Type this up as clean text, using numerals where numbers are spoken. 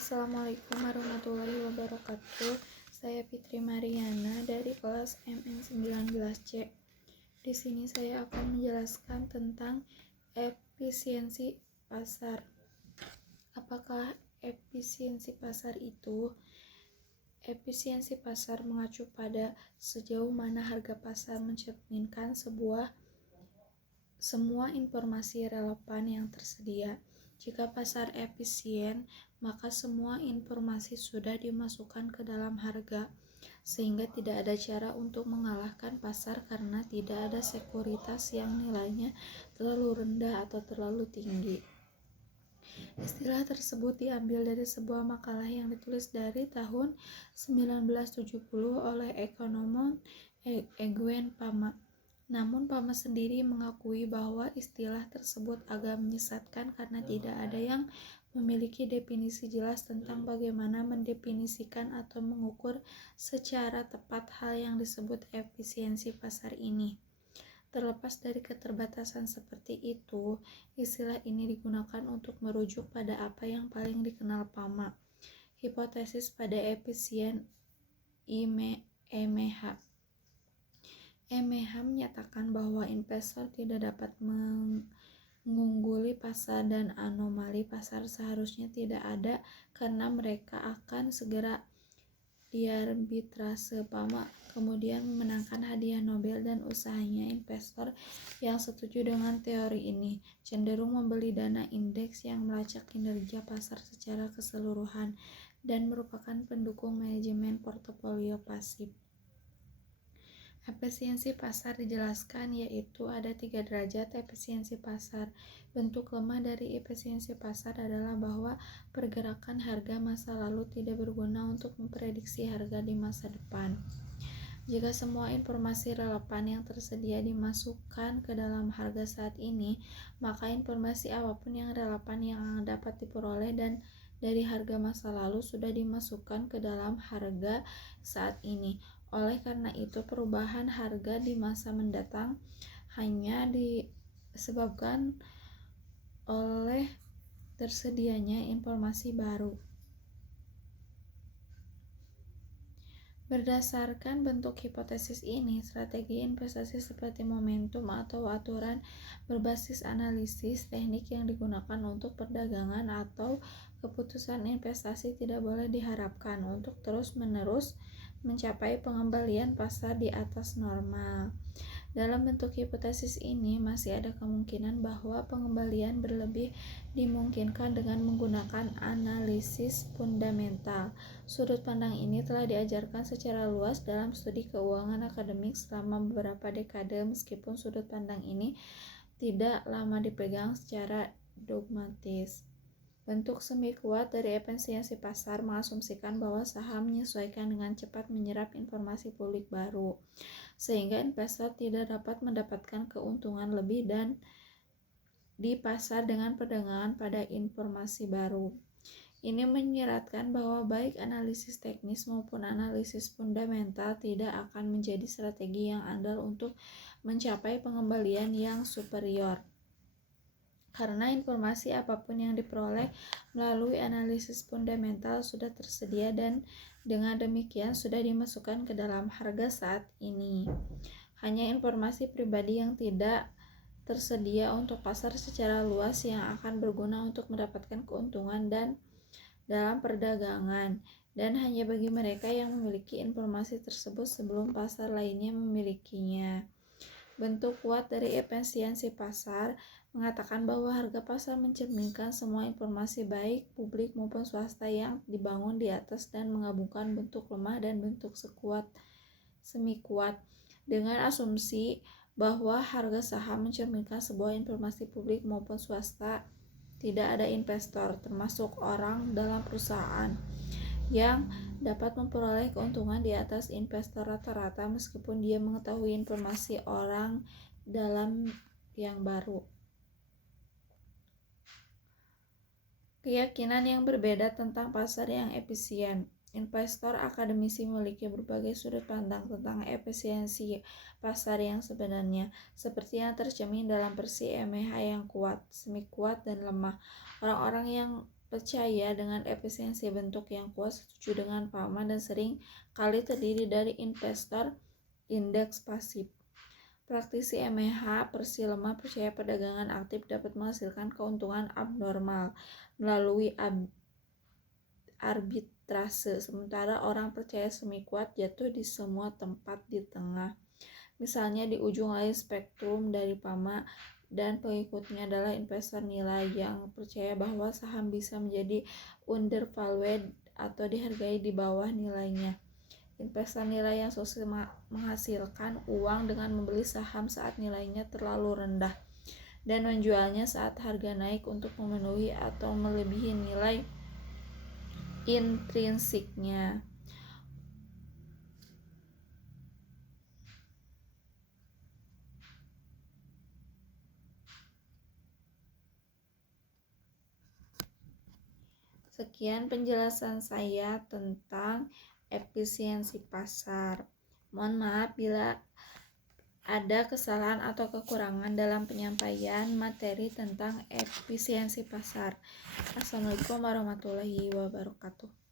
Assalamualaikum warahmatullahi wabarakatuh. Saya Fitri Mariana dari kelas MN19C. Di sini saya akan menjelaskan tentang efisiensi pasar. Apakah efisiensi pasar itu? Efisiensi pasar mengacu pada sejauh mana harga pasar mencerminkan semua informasi relevan yang tersedia. Jika pasar efisien, maka semua informasi sudah dimasukkan ke dalam harga, sehingga tidak ada cara untuk mengalahkan pasar karena tidak ada sekuritas yang nilainya terlalu rendah atau terlalu tinggi. Istilah tersebut diambil dari sebuah makalah yang ditulis dari tahun 1970 oleh ekonom Eugene Fama. Namun Fama sendiri mengakui bahwa istilah tersebut agak menyesatkan karena tidak ada yang memiliki definisi jelas tentang bagaimana mendefinisikan atau mengukur secara tepat hal yang disebut efisiensi pasar ini. Terlepas dari keterbatasan seperti itu, istilah ini digunakan untuk merujuk pada apa yang paling dikenal Fama, hipotesis pada efisien EMH. EMH menyatakan bahwa investor tidak dapat mengungguli pasar dan anomali pasar seharusnya tidak ada karena mereka akan segera diarbitrase. Fama kemudian memenangkan hadiah Nobel dan usahanya investor yang setuju dengan teori ini cenderung membeli dana indeks yang melacak kinerja pasar secara keseluruhan dan merupakan pendukung manajemen portofolio pasif. Efisiensi pasar dijelaskan yaitu ada 3 derajat efisiensi pasar. Bentuk lemah dari efisiensi pasar adalah bahwa pergerakan harga masa lalu tidak berguna untuk memprediksi harga di masa depan. Jika semua informasi relevan yang tersedia dimasukkan ke dalam harga saat ini, maka informasi apapun yang relevan yang dapat diperoleh dan dari harga masa lalu sudah dimasukkan ke dalam harga saat ini. Oleh karena itu, perubahan harga di masa mendatang hanya disebabkan oleh tersedianya informasi baru. Berdasarkan bentuk hipotesis ini, strategi investasi seperti momentum atau aturan berbasis analisis teknik yang digunakan untuk perdagangan atau keputusan investasi tidak boleh diharapkan untuk terus-menerus mencapai pengembalian pasar di atas normal. Dalam bentuk hipotesis ini, masih ada kemungkinan bahwa pengembalian berlebih dimungkinkan dengan menggunakan analisis fundamental. Sudut pandang ini telah diajarkan secara luas dalam studi keuangan akademik selama beberapa dekade, meskipun sudut pandang ini tidak lama dipegang secara dogmatis. Bentuk semi kuat dari efisiensi pasar mengasumsikan bahwa saham menyesuaikan dengan cepat menyerap informasi publik baru, sehingga investor tidak dapat mendapatkan keuntungan lebih dan di pasar dengan perdagangan pada informasi baru. Ini menyiratkan bahwa baik analisis teknis maupun analisis fundamental tidak akan menjadi strategi yang andal untuk mencapai pengembalian yang superior, karena informasi apapun yang diperoleh melalui analisis fundamental sudah tersedia dan dengan demikian sudah dimasukkan ke dalam harga saat ini. Hanya informasi pribadi yang tidak tersedia untuk pasar secara luas yang akan berguna untuk mendapatkan keuntungan dan dalam perdagangan, dan hanya bagi mereka yang memiliki informasi tersebut sebelum pasar lainnya memilikinya. Bentuk kuat dari efisiensi pasar mengatakan bahwa harga pasar mencerminkan semua informasi baik publik maupun swasta yang dibangun di atas dan menggabungkan bentuk lemah dan bentuk semi kuat dengan asumsi bahwa harga saham mencerminkan sebuah informasi publik maupun swasta. Tidak ada investor, termasuk orang dalam perusahaan, yang dapat memperoleh keuntungan di atas investor rata-rata meskipun dia mengetahui informasi orang dalam yang baru. Keyakinan yang berbeda tentang pasar yang efisien. Investor akademisi memiliki berbagai sudut pandang tentang efisiensi pasar yang sebenarnya, seperti yang tercermin dalam versi EMH yang kuat, semi kuat, dan lemah. Orang-orang yang percaya dengan efisiensi bentuk yang kuat, setuju dengan Palma, dan sering kali terdiri dari investor indeks pasif. Praktisi MEH Persilema percaya perdagangan aktif dapat menghasilkan keuntungan abnormal melalui arbitrase, sementara orang percaya semi kuat jatuh di semua tempat di tengah. Misalnya di ujung lain spektrum dari Palma dan pengikutnya adalah investor nilai yang percaya bahwa saham bisa menjadi undervalued atau dihargai di bawah nilainya. Investor nilai yang sukses menghasilkan uang dengan membeli saham saat nilainya terlalu rendah dan menjualnya saat harga naik untuk memenuhi atau melebihi nilai intrinsiknya. Sekian penjelasan saya tentang efisiensi pasar. Mohon maaf bila ada kesalahan atau kekurangan dalam penyampaian materi tentang efisiensi pasar. Assalamualaikum warahmatullahi wabarakatuh.